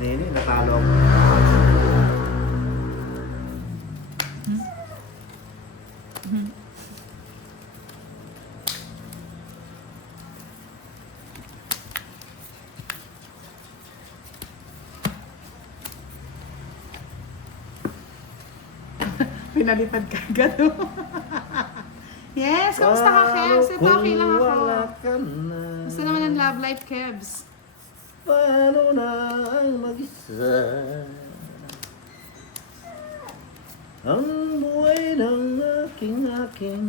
Nini, natalo ako. Pinalipad ka agad. Yes, kamusta ka, Kebs? Ito okay lang ako. Gusto naman ng love life, Kebs. Paano na ang mag-isa? Ang buhay ng aking Aking.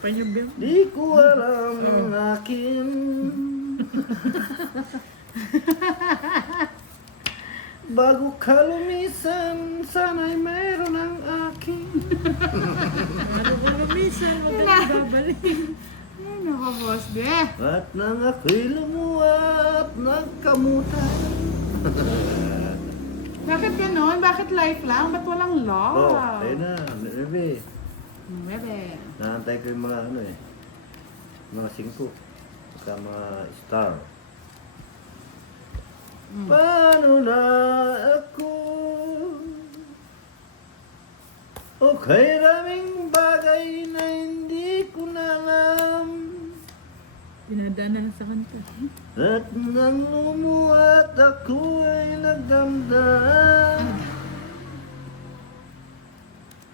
Panyabim. di ko alam ang aking bago ka lumisan, sana'y mayroon ang aking Ano ba lumisan? Huwag ka na babalik. Ay, naka, boss, de. at nang ako'y lumuwa at nagkamutan. Bakit ganon? Bakit life lang? Ba't walang love? Oh, tayo na, bebe. Bebe. Naantay ko yung mga mga 5, saka mga star. Paano na ako? Okay, raming bagay na hindi ko na alam. Pinadana sa kanta. At nang lumuwat ako ay nagdamdam.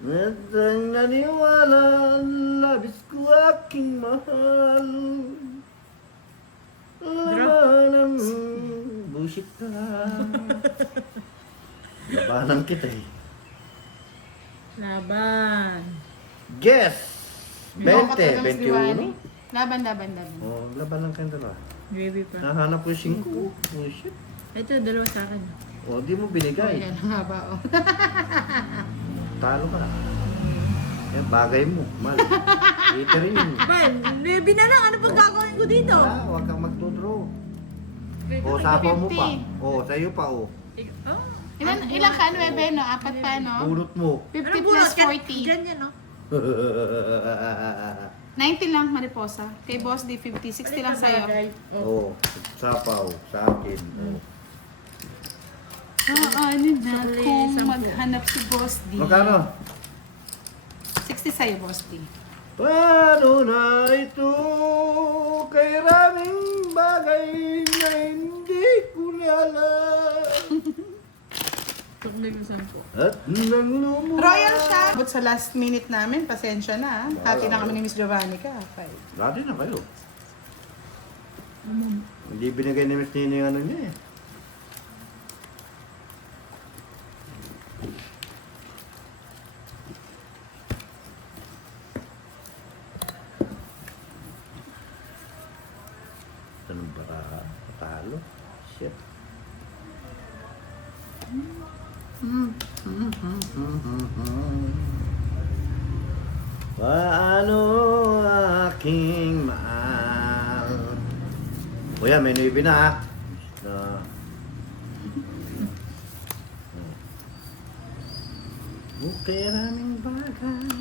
At ang naniwala, labis ko aking mahal. Labanan, bullshit ka lang. Labanan kita eh. Laban. Guess! 20, Diwali. 21. Laban. Oh, laban lang kayong dalawa. Gravy pa. Nahanap ko yung 5. Bullshit. Ito, dalawa sa akin. Oh, di mo binigay. Ayan, haba, oh. Talo ka na. Yan, bagay mo. Mal. Later yun. Ben, gravy na lang. Ano pang gagawin ko dito? Huwag kang magdodraw. O, sapaw mo pa. O, sa'yo pa, o. Ilan ka? 9, no? 4 pa, no? Bunot mo. 50 plus 40. Ganyan, no? 90 lang, Mariposa. Kay Boss D, 50. 60 lang sa'yo. O, sapaw. Sa akin. O. Ano na kung maghanap si Boss D? Magkano? 60 sa'yo, Boss D. Paano na ito? Kay raming bagay na hindi ko na alam. At nang lumuha. Royal siya! But sa last minute namin, pasensya na. Happy na kami ni Miss Giovanni ka. Dati na kayo. Hindi binigay ni Miss Nini yung ano niya eh. Anong bara? Talo? Shit. Paano aking mahal? Kuya, may nuibi na ha. Bukay raming bagay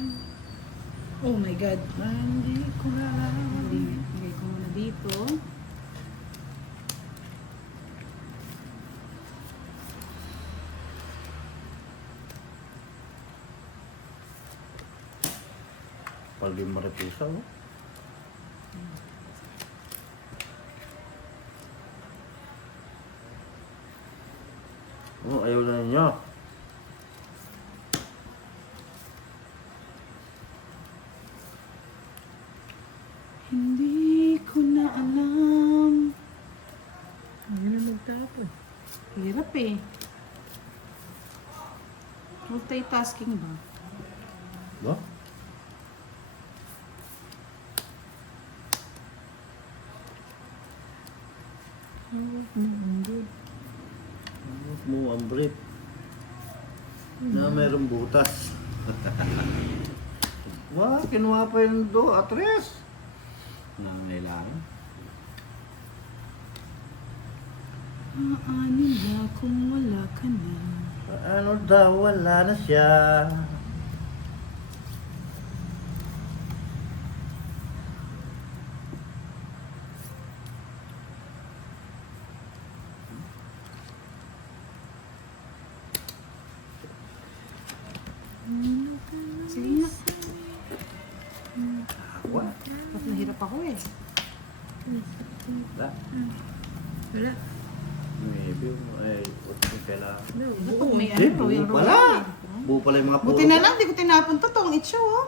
Oh my God. na hindi ko na alam. Lagay ko muna dito. Pag yung maripusa, oh. Oh, ayaw na ninyo. Hindi ko na alam. Hindi na magtapon. Hirap eh. Multitasking ba? Ba? Huwag mo ang brief na mayroong butas. Wah, kinuha pa yung atres. Nangailangan. Paano ba kung wala ka na? Ano daw, wala na siya. Sige nga. Aqua. Mas nahirap ako eh. Wala. Wala. Maybe, ay, kailangan. Ito may Eh, ano, buo yung pala. rolling. Buo pala yung mga puro. Buti na lang, di ko tinapon to. Tong itso, oh.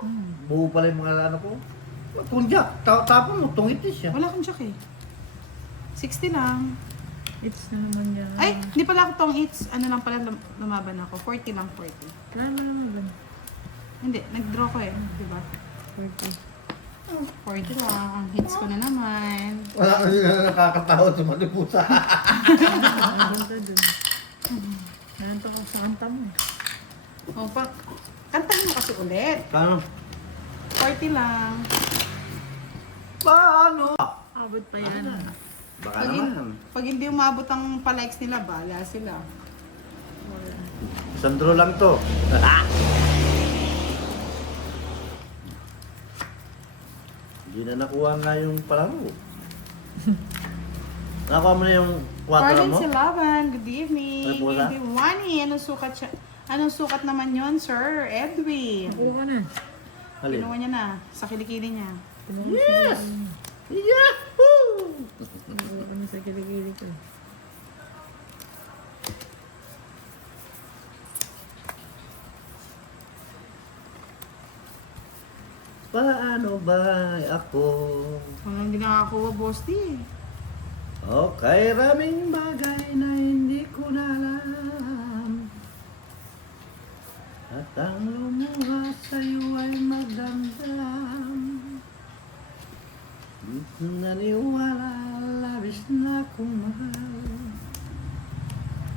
Buo pala yung mga ano ko. Tunjak. Tapon mo, tungitis siya. Wala kang jack eh. 60 lang. It's na naman yan. Ay, hindi pala ako tong hits. Ano lang pala lumaban ako. 40 lang, 40. Wala mo naman ba? Hindi, nag-draw ko eh. Diba? 40. 40 lang. Ang hits ko na naman. Wala kasi nakakatawa sa malipusa. Ang ganda dun. Nanto ko sa kanta mo. O, kantahin mo kasi ulit. Paano? 40 lang. Paano? Abot pa yan. Baka Pag, naman. pag hindi umabot ang pa-likes nila, bala sila. Wala. Sandro lang to. Hindi na nakuha nga yung palaro. Nakuha mo na yung 4 Pardon mo? si Laban, good evening. Ay, wala. Hindi, Wani, anong sukat siya? Anong sukat naman yon, Sir Edwin? Nakuha ka na. Alin? Kinuha niya na sa kilikili niya. Yes! Yahoo! Nakuha ka na sa kilikili ko. Paano ba ako? Kung hindi nakakuha, boss di. Okay, raming bagay na hindi ko na alam. At ang lumuha sa'yo ay magdamdam. Naniwala, labis na kong mahal.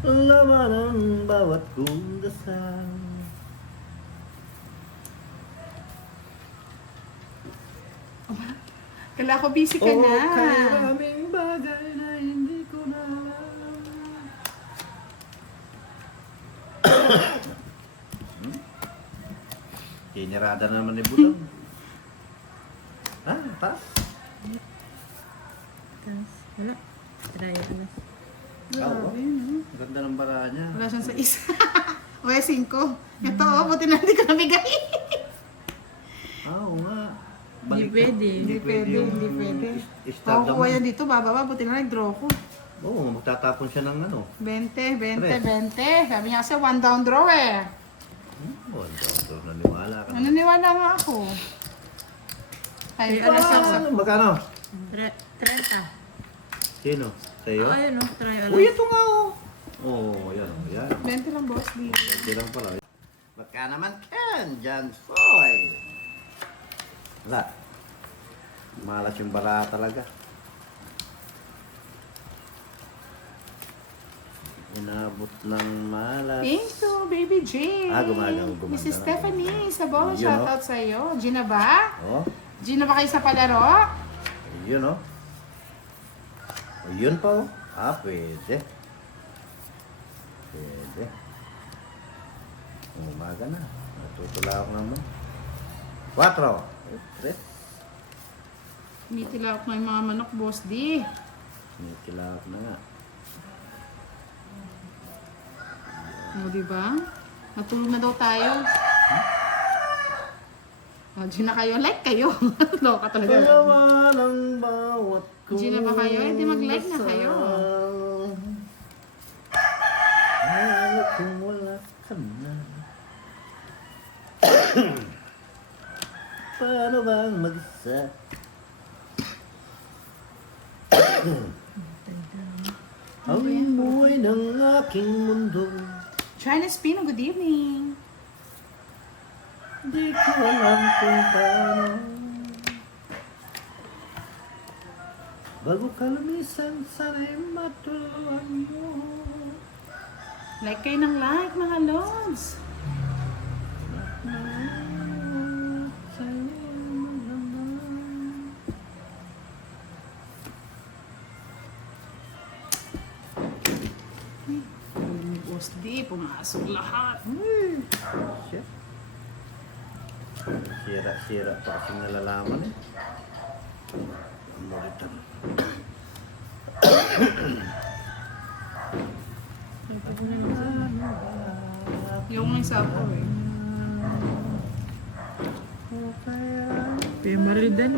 Laman ang bawat kong dasal. Kala ko busy ka na. Okay, raming bagay na hindi ko na alam. Tinirada naman ni Budang. Pass. Tapos, wala. Try ko na. Grabe, no? Ganda ng bara niya. Wala siyang sa isa. O, 5. Ito, buti na hindi ko nabigay. Oo nga. Hindi pwede. Hindi pwede, yung hindi pwede. start Ako kuha yan dito, bababa, buti na nag-draw ko. Oo, magtatapon siya ng ano. 20, 20, Tres. 20. Sabi niya kasi 1 down draw eh. Naniwala ka. Naniniwala nga ako. Ay, alas Ano? Magkano? 30. Sino? Sa'yo? Oh, ayun o. Try ulit. Uy, ito nga oh. Oo, yan. Yan. 20 lang, boss. Di. Hindi lang pala. Baka naman Ken, Jan Foy. Wala. Malas yung bara talaga. Inabot ng malas. Thank you, Baby J. Gumanda Mrs. na. Stephanie Sabolo, Yun, shoutout sa iyo. Gina ba? Oh, Gina ba kayo sa palaro? yun oh. Oh, yun pa oh. Pwede. Pwede. Umaga na. Natutula ako naman. 4. 3. Umitilak na yung mga manok, boss. Di. Sinikilak na nga. O, diba? Natulog na daw tayo. O, Gina kayo. Like kayo. Loka talaga. Palawan ang bawat ko. Gina ba kayo? Hindi mag-like na kayo. Ayaw kung wala ka na. Paano bang mag-isa? Ang buhay ng aking mundo. China Spino, good evening. Di ko alam kung paano. Bago ka lumisan, sana'y matulungan mo. Like kayo ng like, mga lods. Boss D, pumasok lahat. Shit. Sira-sira pa kasing nalalaman eh. Moritan. Yung isa po eh. Si Maridan.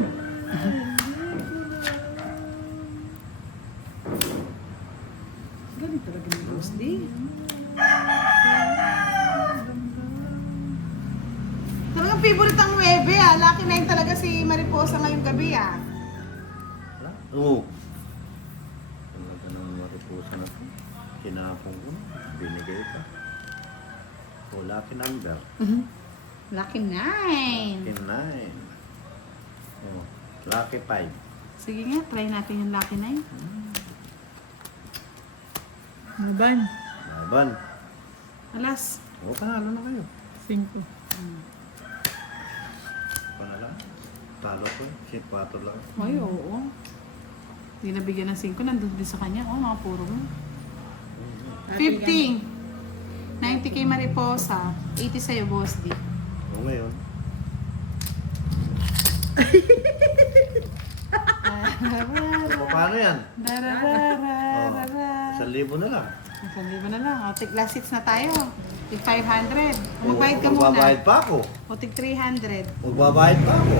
Ganun talaga ng boss di. Talagang favorite ang 9 ah. Lucky 9 talaga si Mariposa ngayong gabi ah. Wala? Oo. Talaga naman mariposa na to. Kinapong ko. Binigay pa. O, lucky number. Lucky 9. Lucky 9. Oh, lucky 5. Sige nga, try natin yung Lucky 9. Naban. Laban. Alas. O, panalo na kayo. 5. Panalo. Talo ko. Si 4 lang. Ay, oo. Hindi nabigyan ng 5. Nandun din sa kanya. Oh, mga puro mo. 50. 90 kay Mariposa. 80 sa'yo, boss di. O, ngayon. O, paano yan? Dararara. 1,000 na lang. 1,000 na lang. O, tig last hits na tayo. Tig 500. O, magbayad ka muna. Magbabayad pa ako. O, tig 300. Magbabayad pa ako.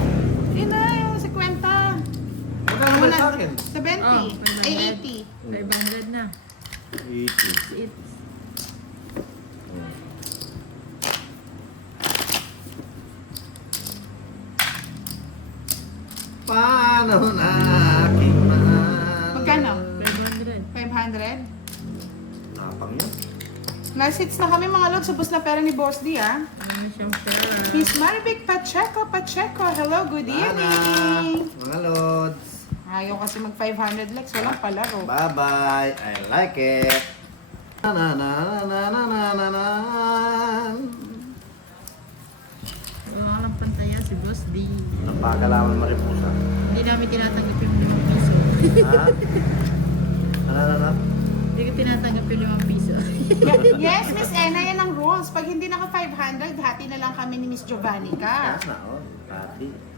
Yun na, yung 50. Magkano ba sa akin? 70. Oh, Ay, 500. 500 na. 80. It's Paano na aking mahal? 80. Magkano? 500. 500? Napang yan. Last hits na kami mga lods. Subos na pera ni Boss D, ah. Ano siyang pera? Miss Marivic Pacheco. Hello, good evening. Mga lods. Ayaw kasi mag 500 likes. Walang palaro. Bye-bye. I like it. Na na na na na na na na. Wala lang pantaya si Boss D. Napakalaman mariposa. Hindi namin tinatanggap yung 5 piso. Ha? Ano? Hindi ko tinatanggap yung 5 piso. Yes, Miss Ena, yan ang rules. Pag hindi naka 500, hati na lang kami ni Miss Giovannica. Sana, oh. Pati.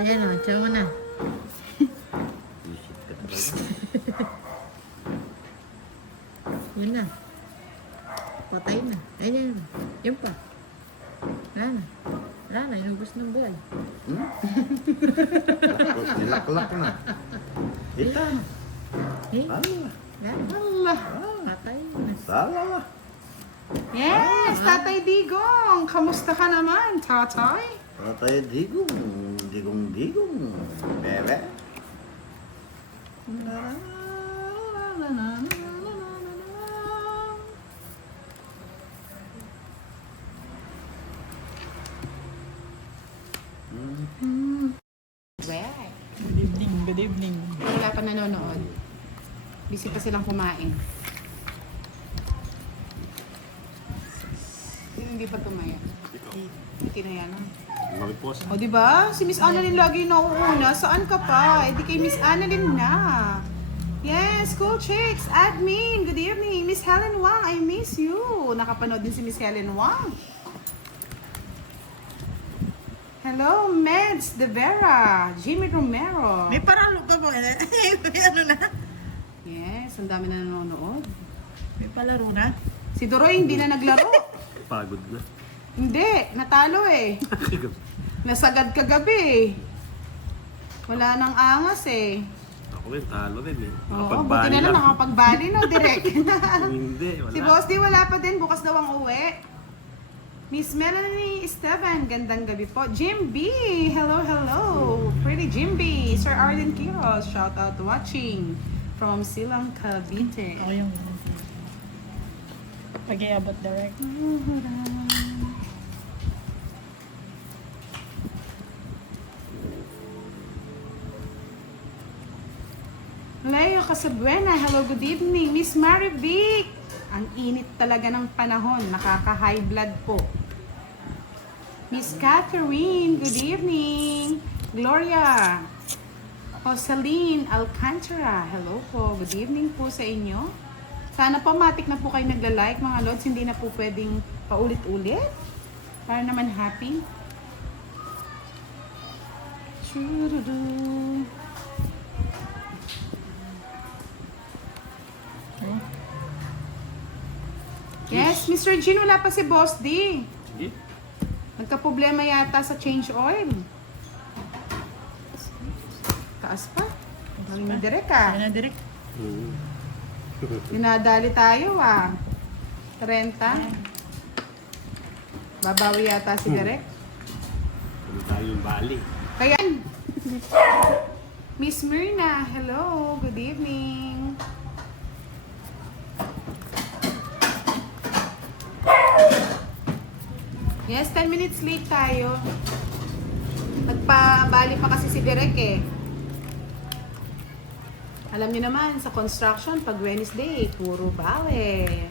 Ayan o, tiyaw mo na. Visit ka talaga. Yun na. Patay na. Ayan. Yun pa. Wala na. Wala na. Inubos ng buhay. Nilaklak na. Ita. Eh? Sala. Wala na. Allah. Patay na. Sala. Yes, Tatay Digong. Kamusta ka naman, Tatay? Tatay digong. Digong. Bebe. Well, Good evening. Good evening. wala pa nanonood. Busy pa silang kumain. Sino hindi pa tumaya? Hindi na yan. Mariposa. O, di ba? Si Miss Annalyn lagi nauuna. Saan ka pa? Eh, di kay Miss Annalyn na. Yes, cool chicks. Admin, good evening. Miss Helen Wang, I miss you. Nakapanood din si Miss Helen Wang. Hello, Meds De Vera. Jimmy Romero. May paralo ka ba? May ano na? Yes, ang dami na nanonood. May palaro na? Si Doroy hindi na naglaro. Pagod na. Hindi, natalo eh. Nasagad kagabi eh. Wala nang angas eh. Ako rin, talo rin eh. Oo, buti na lang nakapagbali no, direct. Hindi, wala. Si Boss D wala pa din, bukas daw ang uwi. Miss Melanie Esteban, gandang gabi po. Jim B, hello. Pretty Jim B. Sir Arden Quiros, shout out watching from Silang, Cavite. Ako yung pag-iabot direct. Leo Casabuena, hello, good evening. Miss Marivic, ang init talaga ng panahon, nakaka-high blood po. Miss Catherine, good evening. Gloria Jocelyn Alcantara, hello po, good evening po sa inyo. Sana po matik na po kayo nagla-like mga lods, hindi na po pwedeng paulit-ulit. Para naman happy. Churudu. Oh, Yes, Mr. Jean, wala pa si Boss D. Sige. Nagka-problema yata sa change oil. Taas pa. Ang direct ah. Sana direct. Mm. Dinadali tayo ah. 30. Babawi yata si Direk. Kung tayo yung bali. Kaya, Miss Myrna, hello, good evening. Yes, 10 minutes late tayo. Nagpabali pa kasi si Direk eh. Alam niyo naman, sa construction, pag Wednesday, puro bali.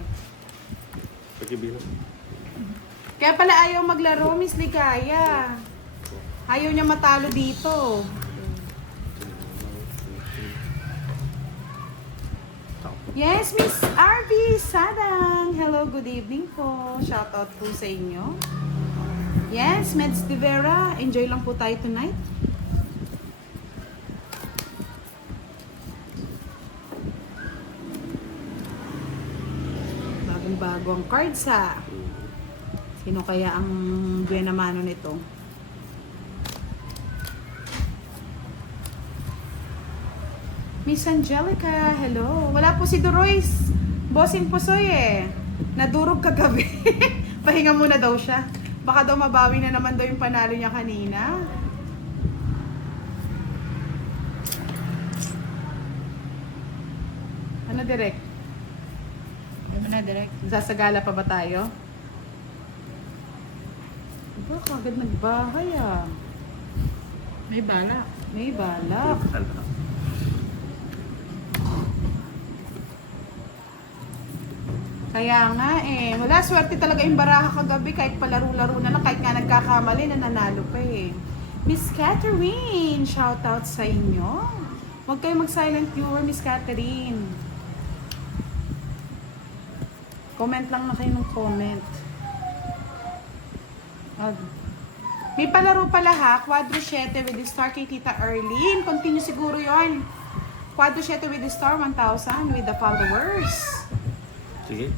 Pagkibilang. Kaya pala ayaw maglaro, Miss Ligaya. Ayaw niya matalo dito. Yes, Miss RV Sadang. Hello, good evening po. Shoutout po sa inyo. Yes, Meds de Vera. Enjoy lang po tayo tonight. Bagong-bago ang cards ha. Sino kaya ang buena mano nito? Miss Angelica, hello. Wala po si Doroys. Bossing Pusoy eh. Nadurog kagabi. Pahinga muna daw siya. Baka daw mabawi na naman daw yung panalo niya kanina. Ano direct? Hindi mo na direct. Sasagala pa ba tayo? Diba, kagad nagbahay ah. May bala. May balak. Ala. Kaya nga eh, wala swerte talaga yung baraha kagabi kahit palaro-laro na lang, kahit nga nagkakamali na nanalo pa eh. Miss Catherine, shoutout sa inyo. Huwag kayo mag-silent viewer, Miss Catherine. Comment lang na kayo ng comment. May palaro pala ha, Quadro 7 with the star kay Tita Arlene. Continue siguro yon. Quadro 7 with the star 1,000 with the followers. Sige.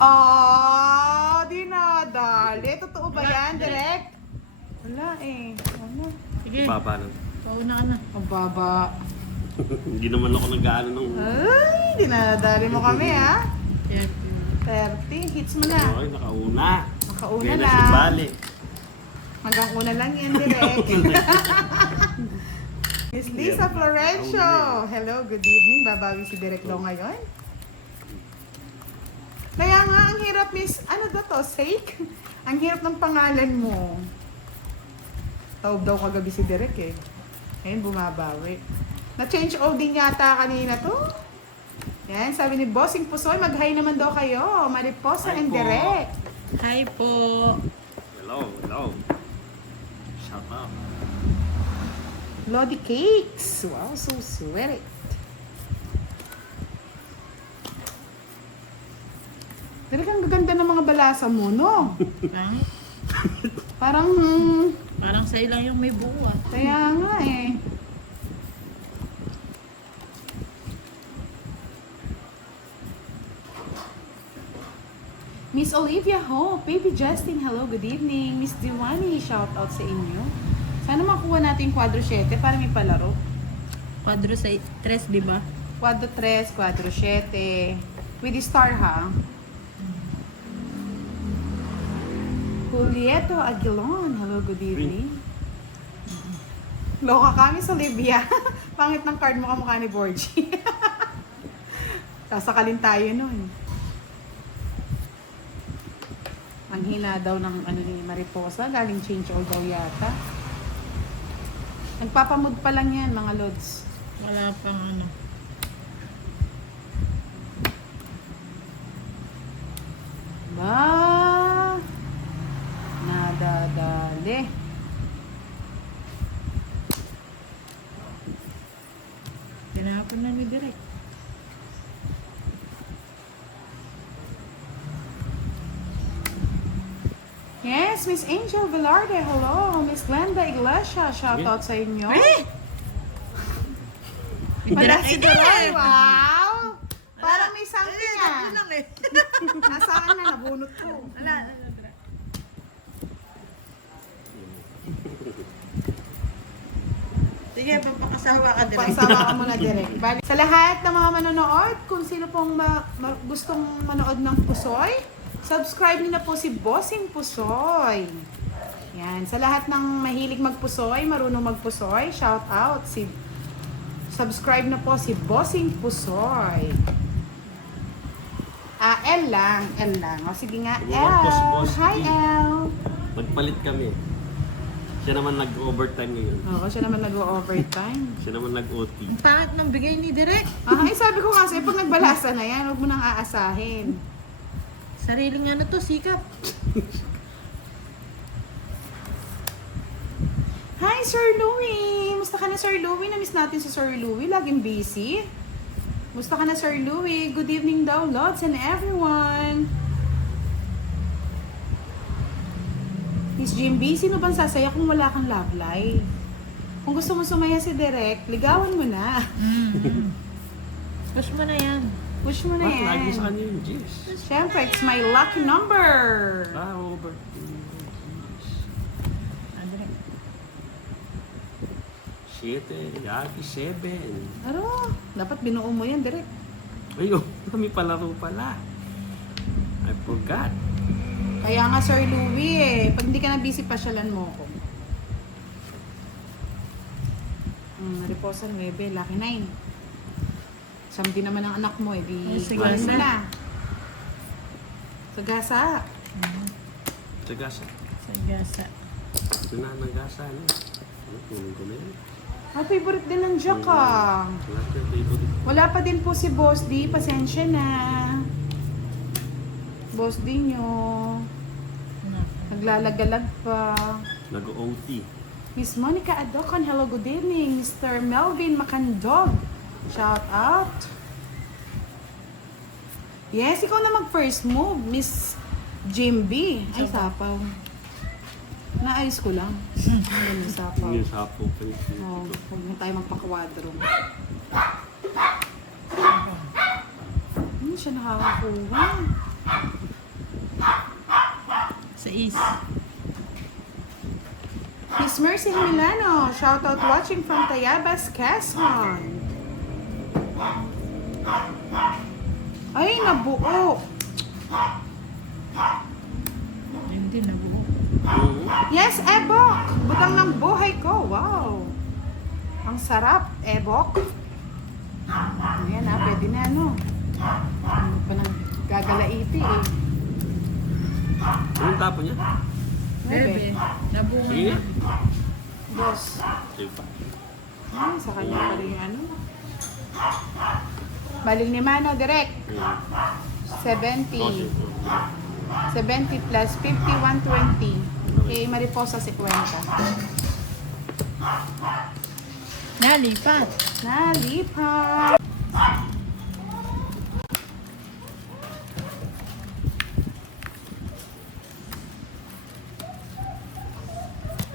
Oh, di nadali. Totoo ba yan, Direk? Wala eh. Ano? Sige. Baba lang. Pauna ka na. Ang baba. Hindi naman ako nag-ano nung... Ay, dinadali mo kami ha. Yeah. 30. Hits mo na. Okay, nakauna. Makauna Kaya na si lang. Bali. Hanggang una lang yan, Direk. Miss Lisa Florencio. Hello, good evening. Babawi si Direk daw ngayon. Kaya nga, ang hirap, Miss, ano ba to, Sake? Ang hirap ng pangalan mo. Taob daw kagabi si Direk eh. Ngayon, bumabawi. Na-change old din yata kanina to. Yan, sabi ni Bossing Pusoy, mag-hi naman daw kayo. Mariposa Hi and po. Direk. Hi po. Hello, hello. Shout out. Lodi Cakes. Wow, so sweet. Direk, ang gaganda ng mga balasa mo, no? Pangit. Parang, Parang sa'yo lang yung may buo ah. kaya nga eh. Miss Olivia Hope, Baby Justin, hello, good evening. Miss Diwani, shout out sa inyo. Sana makuha natin yung Quadro 7 para may palaro. Quadro sa 3, di ba? Quadro 3, Quadro 7. With the star ha. Julieto Aguilon, hello, good evening. Loka kami sa Olivia. Pangit ng card mo kamukha ni Borgie. Sasakalin tayo nun. Ang hina daw ng ano ni Mariposa, galing change all daw yata. Nagpapamood pa lang yan, mga lods. Wala pang ano. Ba? Nadadali. Tinapon na ni Direk. Yes, Miss Angel Velarde, hello. Miss Glenda Iglesias, shoutout sa inyo. Eh! Wala si Ay, Doray, eh. wow! Parang may something Tatlo lang eh. Nasaan na, nabunot ko. Wala. Sige, papakasawa ka din. Pagsama ka muna direct. Bali, sa lahat ng mga manonood, kung sino pong gustong manood ng Pusoy, subscribe niyo na po si Bossing Pusoy. Yan. Sa lahat ng mahilig magpusoy, marunong magpusoy, shout out. Subscribe na po si Bossing Pusoy. L lang. O sige nga, Boss, L. boss, Hi, D. L. Nagpalit kami. Siya naman nag-overtime ngayon. Oo, siya naman nag-overtime. Siya naman nag-OT. Ang pangit ng bigay ni Direk. Sabi ko nga sa'yo, pag nagbalasa na yan, huwag mo nang aasahin. Sariling ano to, sikap. Hi, Sir Louie! Musta ka na, Sir Louie? Na-miss natin si Sir Louie. Laging busy. Musta ka na, Sir Louie? Good evening daw, Lods and everyone. Miss Jimby, sino bang sasaya kung wala kang love life? Kung gusto mo sumaya si Direk, ligawan mo na. Push mo na yan. Push mo na Ba't lagi sa yan. kanya yung Jis? Siyempre, it's my lucky number. Over. Ah, Direk. 7, yaki 7. Aro, dapat binuo mo yan, Direk. Ayun, kami palaro pala. I forgot. Kaya nga, Sir Louie, pag hindi ka na busy, pasyalan mo ko. Mariposa 9, Lucky 9. Samdi naman ang anak mo, di Ay, sige, kuhanin mo sir. na. Sagasa. Sa gasa. Sa gasa. Ito na ng gasa. Ano? Tulong ko na yan. Favorite din ng Jack ah. Lahat yung favorite. Wala pa din po si Boss D, pasensya na. Boss D nyo. Naglalagalag pa. Nag-OT. Miss Monica Adocon, hello, good evening. Mr. Melvin Macandog, shout out. Yes, ikaw na mag-first move, Miss Jimby. Ay, sapaw. Naayos ko lang. Ayun, sapaw. Yung sapo pa yun. Oh, huwag na tayo magpakwadro. Siya nakakakuha. Sa is. Miss Mercy Milano, shout out watching from Tayabas, Quezon. Ay, nabuo. Yun din, nabuo. Yes, Ebok. Butang ng buhay ko. Wow. Ang sarap, Ebok. Ayan na, pwede na, no? Ano pa nang gagalaiti, eh. Anong tapo niya? Bebe. Nabuo Sige. na. Boss. Sige pa. Ay, sa kanya pa rin yung ano. Baling ni Mano, direct. 70. 70 plus 50, 120. Kay Mariposa, 50. Nalipat. Nalipat.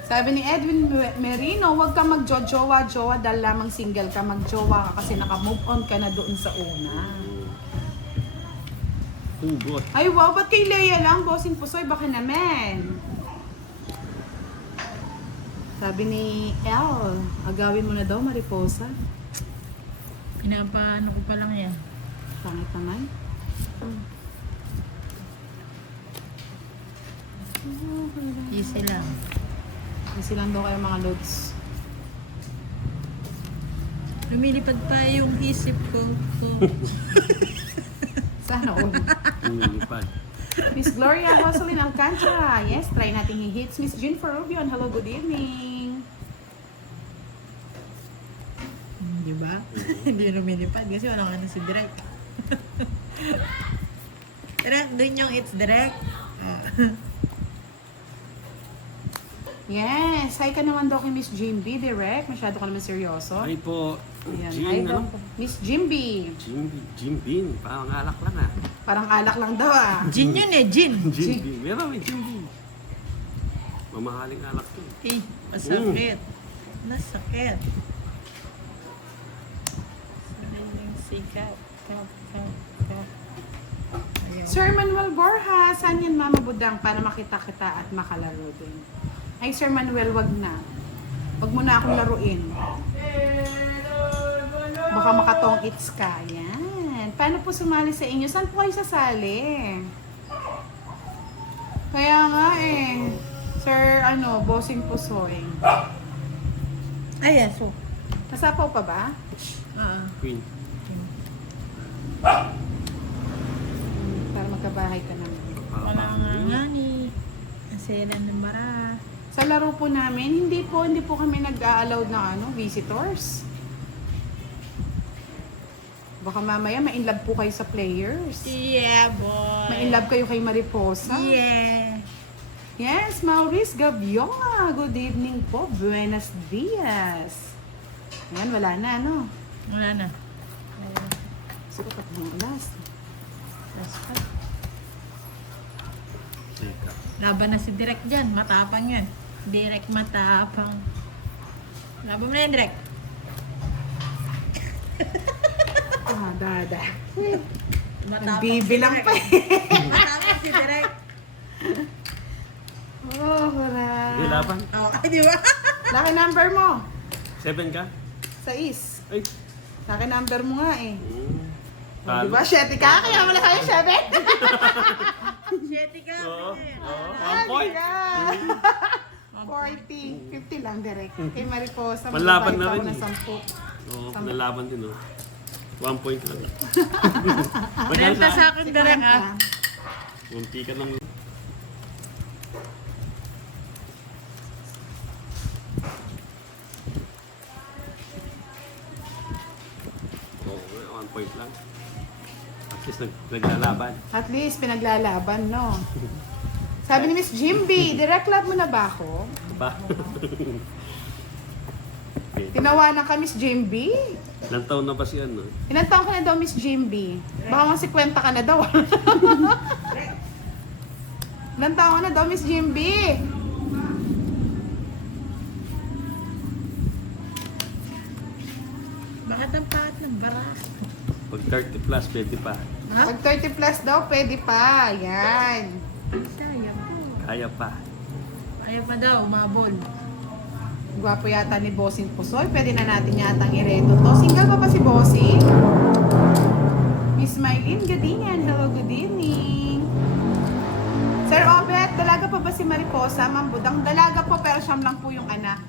Sabi ni Edwin Merino, huwag ka magjojowa-jowa dahil lamang single ka. Magjowa ka kasi naka-move on ka na doon sa una. Hugot. Ay wow, ba't kay Leia lang? Bossing Pusoy, baka naman. Sabi ni El, agawin mo na daw, Mariposa. Pinapaano ko pa lang yan. Pangit naman. Easy lang. Kasi lang daw kayo mga loads. Lumilipad pa yung isip ko. Sana all. Lumilipad. Miss Gloria Jocelyn Alcantara. Yes, try natin i-hits. Miss Jennifer Rubion, hello, good evening. Di ba? Hindi lumilipad kasi walang ano si Direk. Direk, dun yung it's Direk. Yes, hi ka naman daw kay Miss Jimby, direct. Masyado ka naman seryoso. Ay po. Ayan, Jim, hi daw. ano? Miss Jimby. Jim Bean. Parang alak lang ah. Parang alak lang daw ah. Gin yun eh, gin. Jim Bean. Meron may Jim Bean. Mamahaling alak to. Eh, masakit. Nasakit. Sariling sikat. Kap. Ayaw. Sir Manuel Borja, saan yan Mama Budang para makita kita at makalaro din? Ay Sir Manuel, wag na. Wag mo na akong laruin. Baka makatong its ka. Yan. Paano po sumali sa inyo? Saan po kayo sasali? Kaya nga eh. Sir, Bossing Pusoy. Ay, aso. Nasapaw pa ba? Queen. Para magkabahay ka naman. Wala nga nga ni. Asela ng mara. Sa laro po namin, hindi po kami nag-a-allowed ng visitors. Baka mamaya ma-inlove po kayo sa players. Yeah, boy. Ma-inlove kayo kay Mariposa. Yeah. Yes, Maurice Gaviona. Good evening po. Buenos dias. Yan, wala na, Wala na. Siguro ka ng last. That's pa. Sika. Laban na si Direk dyan. Matapang yan. Direk matapang. Laban mo na yan, Direk. Ah, dada. Matapang Nagbibilang si pa Direk. eh. Matapang si Direk. Oh, hurra. Hindi, laban. Okay, di ba? Laki number mo. 7 ka? 6. Ay. Laki number mo nga eh. Talo. Diba, 7 ka? Kaya wala sa'yo 7? Sheti ka. Oo. Ah, 1 point. di ka. 40. 50 lang direct. Kay Mariposa, Panlaban na magbabayad rin pa ako eh. ng 10. Oo, nalaban din, 1 point lang. Renta sa akin, Direk, ah. Munti ka lang. Oo, 1 point lang. At least naglalaban. At least, pinaglalaban, no? Sabi ni Miss Jimby, direct love mo na ba ako? Ba? Okay. Tinawanan ka, Miss Jimby. Ilang taon na ba siya, no? Ilan taon ka na daw, Miss Jimby? Baka mga 50 ka na daw. Ilan taon ka na daw, Miss Jimby? Bakit ang pahat ng bara? Pag 30 plus, pwede pa. Ha? Pag 30 plus daw, pwede pa. Yan. Sayang po. Kaya pa. Ayaw pa daw, mabol. Gwapo yata ni Bossing Pusoy. Pwede na natin yatang ireto to. Single pa si Bossing? Miss Mylene Gadinian, hello, good evening. Sir Obet, dalaga pa ba si Mariposa? Ma'am Budang, dalaga po pero siyam lang po yung anak.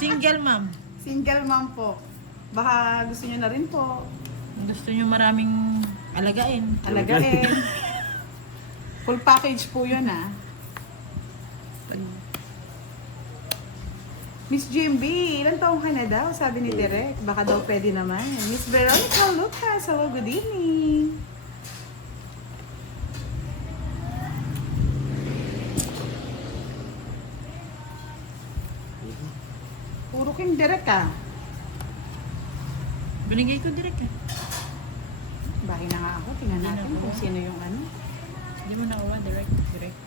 Single, ma'am. Single ma'am po. Baka gusto niyo na rin po. Gusto nyo maraming alagain. Alagain. Full package po yun ah. Miss Jimby, ilan taong ka na daw? Sabi ni Direk. Baka daw pwede naman. Miss Veronica Lucas, hello, good evening. Puro kang Direk ah. Binigay ko direct eh. Bahay na nga ako. Tingnan natin kung sino yung ano. Hindi mo nakuha direct. Direct.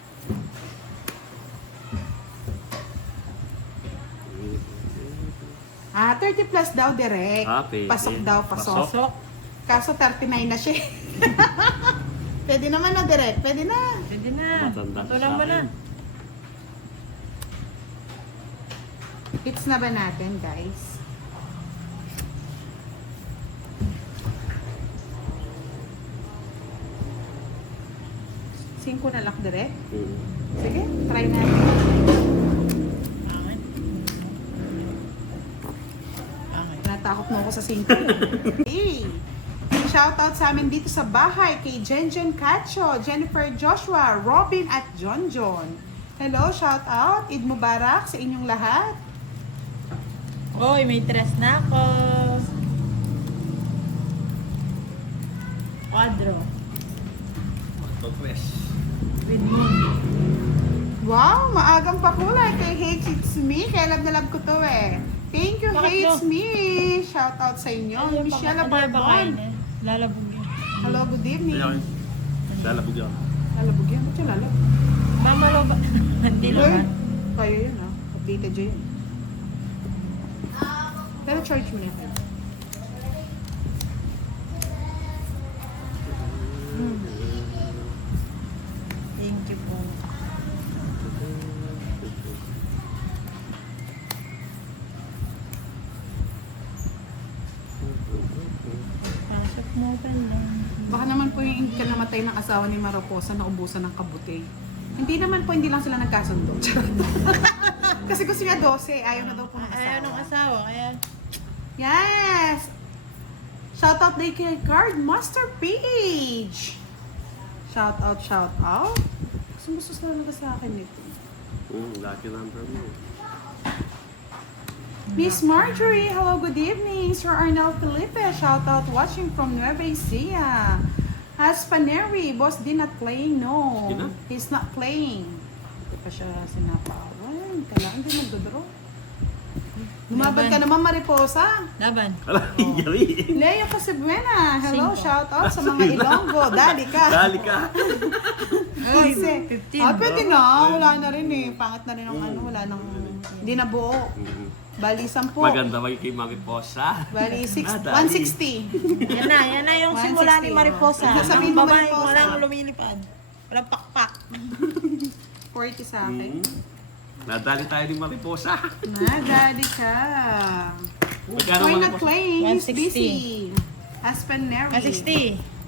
Ah, 30 plus daw, Direk. Ah, pwede. Pasok daw, pasok. Pasok. Kaso 39 na siya. Pwede naman na, Direk. Pwede na. Pwede na. Matanda Patulan sa mo na. akin. Hits na ba natin, guys? Cinco na lang, Direk. Sige, try natin. Pangit. Pangit. Natakot mo ako sa 5. Hey! Shoutout sa amin dito sa bahay kay Jenjen Cacho, Jennifer Joshua, Robin at John John. Hello, shoutout. Eid Mubarak sa inyong lahat. Oy, may tres na ako. Quadro. Progress. With moon. Wow, maagang pakulay kay Hates It's Me. Kaya love na love ko to eh. Thank you, Bakit Hates no? Me. Shoutout sa inyo. Michelle Barbon. Lalabog yan. Hello, good evening. Ayun. Lalabog yan. Lalabog yan. Ba't yung lalabog? Mama lo ba? Hindi Uy, naman. Kaya yun ah. Updated yun. Pero charge mo na yun. Thank you po. Pasok mo pa lang. Baka naman po yung kinamatay ng asawa ni Mariposa na ubusan ng kabuti. Hindi naman po, hindi lang sila nagkasundo. Charot. Kasi gusto niya 12, ayaw na daw po ng asawa. Ayaw ng asawa, kaya... Yes! Shoutout day kay Card Master Page! Shoutout, shoutout. Gusto talaga sa akin nito. Lucky number mo. Miss Marjorie, hello, good evening. Sir Arnel Felipe, shoutout watching from Nueva Ecija. Haspaneri, boss di not playing, no. Di na? He's not playing. Hindi pa siya sinapawan. Kailangan din magdodraw. Lumaban ka naman, Mariposa. Laban. Alam, gabi. Leo Casabuena, hello, Cinco. shoutout sa mga Ilonggo. Dali ka. Dali ka. Ay, 15. 15. Pwede na. Wala na rin eh. Pangat na rin ang ano. Wala nang... Hindi na buo. Bali, 10. Maganda ba kay Mariposa? Bali, Ah, dali. 160. Yan na yung simula ni 160. Mariposa. Sasabihin Ang mo, babae, Mariposa. walang lumilipad. Walang pakpak. 40 sa akin. Nadali tayo ni Mariposa. Nadali ka. Magkano Why not Mariposa? playing? He's 160. busy. Aspen Mary. 160.